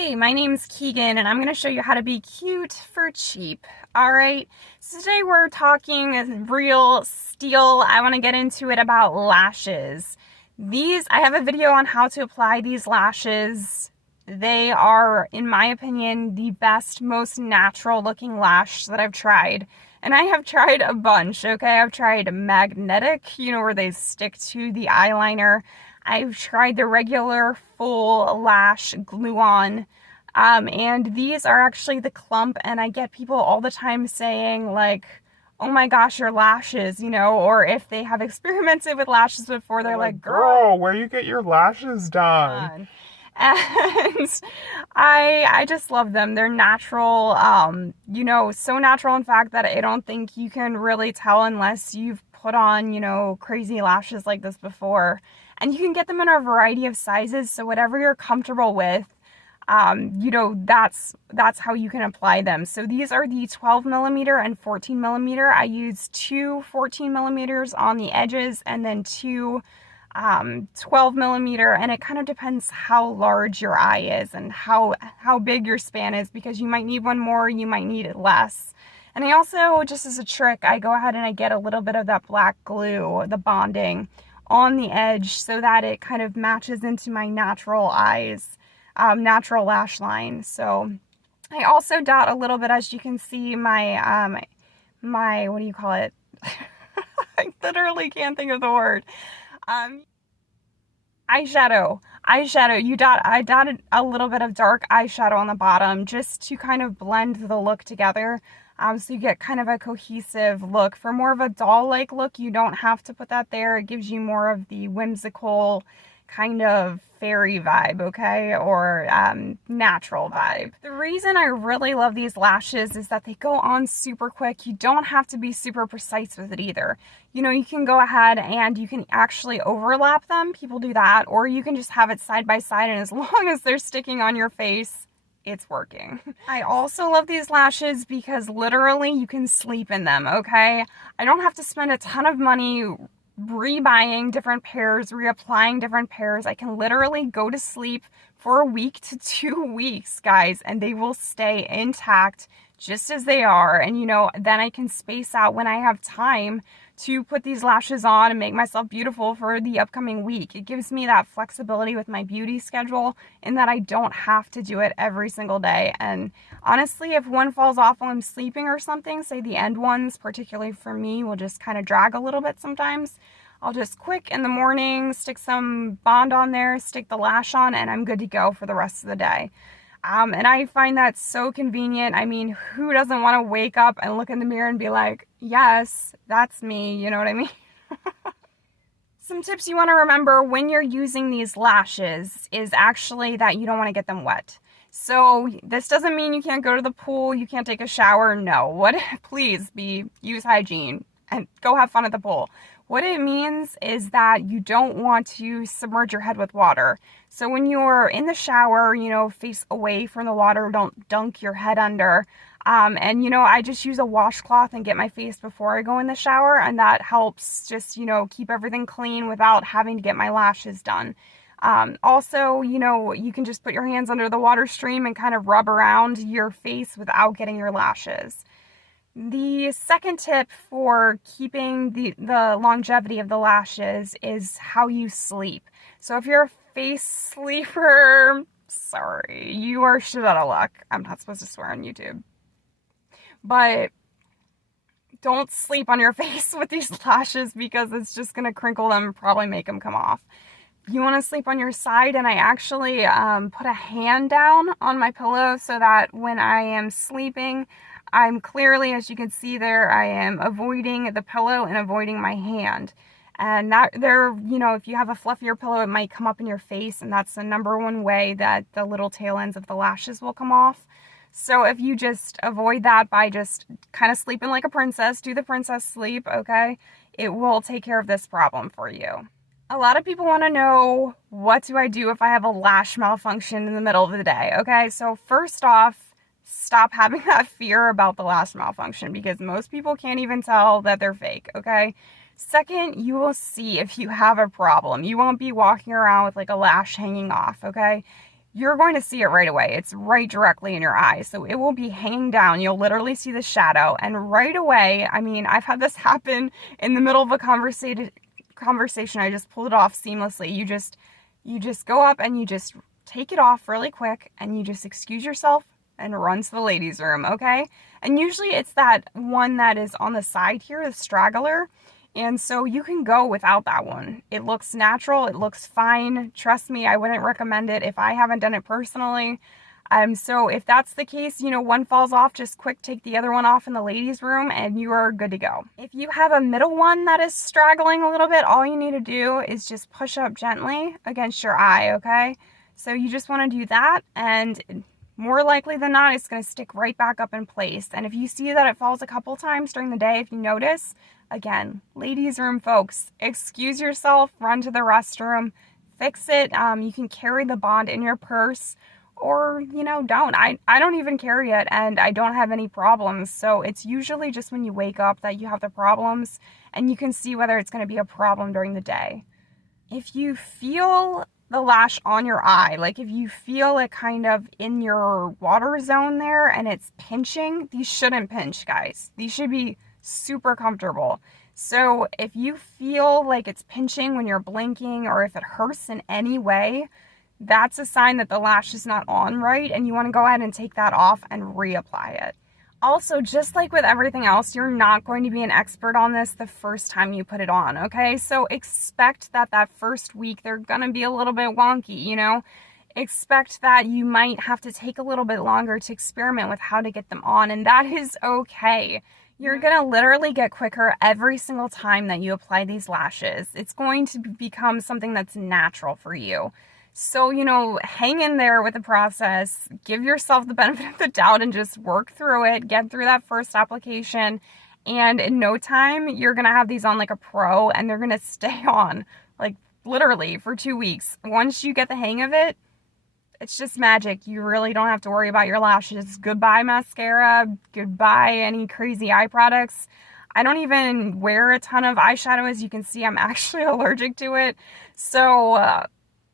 Hi, my name's Keegan and I'm going to show you how to be cute for cheap. Alright, so today we're talking real steal. I want to get into it about lashes. I have a video on how to apply these lashes. They are, in my opinion, the best, most natural looking lash that I've tried. And I have tried a bunch, okay? I've tried magnetic, where they stick to the eyeliner. I've tried the regular full lash glue-on, and these are actually the clump, and I get people all the time saying, like, oh my gosh, your lashes, or if they have experimented with lashes before, they're like, girl, where you get your lashes done? And I just love them. They're natural, so natural, in fact, that I don't think you can really tell unless you've put on, crazy lashes like this before. And you can get them in a variety of sizes, so whatever you're comfortable with, that's how you can apply them. So these are the 12 millimeter and 14 millimeter. I use two 14 millimeters on the edges and then two 12 millimeter, and it kind of depends how large your eye is and how big your span is, because you might need one more, you might need it less. And I also, just as a trick, I go ahead and I get a little bit of that black glue, the bonding, on the edge so that it kind of matches into my natural eyes, natural lash line. So I also dot a little bit, as you can see, my what do you call it? I literally can't think of the word. Eyeshadow. I dotted a little bit of dark eyeshadow on the bottom just to kind of blend the look together. So you get kind of a cohesive look. For more of a doll-like look, you don't have to put that there. It gives you more of the whimsical kind of fairy vibe, okay? Or natural vibe. The reason I really love these lashes is that they go on super quick. You don't have to be super precise with it either. You can go ahead and you can actually overlap them. People do that. Or you can just have it side by side, and as long as they're sticking on your face, it's working. I also love these lashes because literally you can sleep in them, okay? I don't have to spend a ton of money rebuying different pairs, reapplying different pairs. I can literally go to sleep for a week to 2 weeks, guys, and they will stay intact just as they are. And then I can space out when I have time to put these lashes on and make myself beautiful for the upcoming week. It gives me that flexibility with my beauty schedule in that I don't have to do it every single day. And honestly, if one falls off while I'm sleeping or something, say the end ones, particularly for me, will just kind of drag a little bit sometimes, I'll just quick in the morning, stick some bond on there, stick the lash on, and I'm good to go for the rest of the day. And I find that so convenient. I mean, who doesn't want to wake up and look in the mirror and be like, yes, that's me, you know what I mean? Some tips you want to remember when you're using these lashes is actually that you don't want to get them wet. So this doesn't mean you can't go to the pool, you can't take a shower, no. Please use hygiene and go have fun at the pool. What it means is that you don't want to submerge your head with water. So when you're in the shower, face away from the water, don't dunk your head under. I just use a washcloth and get my face before I go in the shower, and that helps just, keep everything clean without having to get my lashes done. Also, you can just put your hands under the water stream and kind of rub around your face without getting your lashes. The second tip for keeping the longevity of the lashes is how you sleep. So if you're a face sleeper, sorry, you are shit out of luck. I'm not supposed to swear on YouTube. But don't sleep on your face with these lashes because it's just going to crinkle them and probably make them come off. You want to sleep on your side, and I actually put a hand down on my pillow so that when I am sleeping, I'm clearly, as you can see there, I am avoiding the pillow and avoiding my hand. And if you have a fluffier pillow, it might come up in your face, and that's the number one way that the little tail ends of the lashes will come off. So if you just avoid that by just kind of sleeping like a princess, do the princess sleep, okay? It will take care of this problem for you. A lot of people want to know, what do I do if I have a lash malfunction in the middle of the day, okay? So first off, stop having that fear about the lash malfunction, because most people can't even tell that they're fake, okay? Second, you will see if you have a problem. You won't be walking around with like a lash hanging off, okay? you're going to see it right away. It's right directly in your eye. So it will be hanging down. You'll literally see the shadow. And right away, I mean, I've had this happen in the middle of a conversation. I just pulled it off seamlessly. You just go up and you just take it off really quick and you just excuse yourself and run to the ladies' room, okay? And usually it's that one that is on the side here, the straggler. And so you can go without that one. It looks natural. It looks fine. Trust me, I wouldn't recommend it if I haven't done it personally. So if that's the case, you know, one falls off, just quick take the other one off in the ladies' room and you are good to go. If you have a middle one that is straggling a little bit, all you need to do is just push up gently against your eye, okay? So you just want to do that, and more likely than not, it's going to stick right back up in place. And if you see that it falls a couple times during the day, if you notice, again, ladies' room folks, excuse yourself, run to the restroom, fix it. You can carry the bond in your purse, or, you know, don't. I don't even carry it, and I don't have any problems. So it's usually just when you wake up that you have the problems, and you can see whether it's going to be a problem during the day. If you feel the lash on your eye, like if you feel it kind of in your water zone there and it's pinching, these shouldn't pinch, guys. These should be super comfortable. So if you feel like it's pinching when you're blinking, or if it hurts in any way, that's a sign that the lash is not on right, and you want to go ahead and take that off and reapply it. Also, just like with everything else, you're not going to be an expert on this the first time you put it on, okay? So expect that first week they're going to be a little bit wonky, you know? Expect that you might have to take a little bit longer to experiment with how to get them on, and that is okay. You're going to literally get quicker every single time that you apply these lashes. It's going to become something that's natural for you. So, you know, hang in there with the process, give yourself the benefit of the doubt and just work through it, get through that first application, and in no time, you're going to have these on like a pro, and they're going to stay on, like, literally for 2 weeks. Once you get the hang of it, it's just magic. You really don't have to worry about your lashes. Goodbye mascara, goodbye any crazy eye products. I don't even wear a ton of eyeshadow. As you can see, I'm actually allergic to it. So,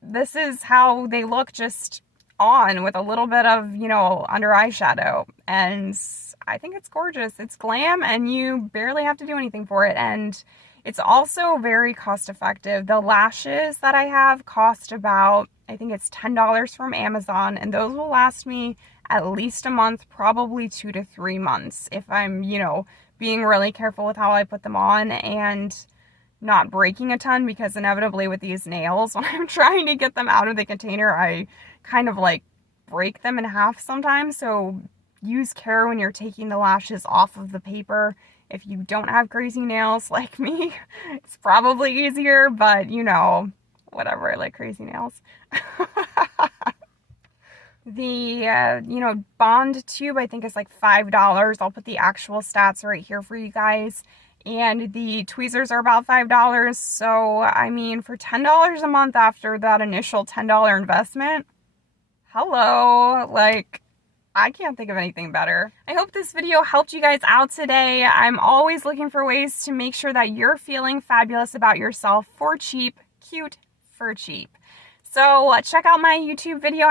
this is how they look just on with a little bit of, you know, under eyeshadow. And I think it's gorgeous. It's glam, and you barely have to do anything for it. And it's also very cost effective. The lashes that I have cost about, I think it's $10 from Amazon, and those will last me at least a month, probably 2 to 3 months if I'm, you know, being really careful with how I put them on and not breaking a ton, because inevitably with these nails, when I'm trying to get them out of the container, I kind of like break them in half sometimes. So use care when you're taking the lashes off of the paper. If you don't have crazy nails like me, it's probably easier, but you know, whatever, I like crazy nails. The, you know, bond tube, I think is like $5. I'll put the actual stats right here for you guys. And the tweezers are about $5. So, I mean, for $10 a month after that initial $10 investment, hello, like, I can't think of anything better. I hope this video helped you guys out today. I'm always looking for ways to make sure that you're feeling fabulous about yourself for cheap, cute for cheap. So check out my YouTube video.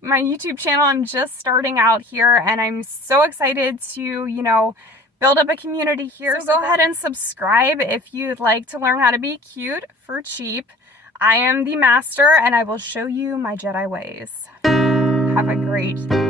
My YouTube channel. I'm just starting out here, and I'm so excited to, you know, build up a community here. So go ahead and subscribe if you'd like to learn how to be cute for cheap. I am the master, and I will show you my Jedi ways. Have a great day.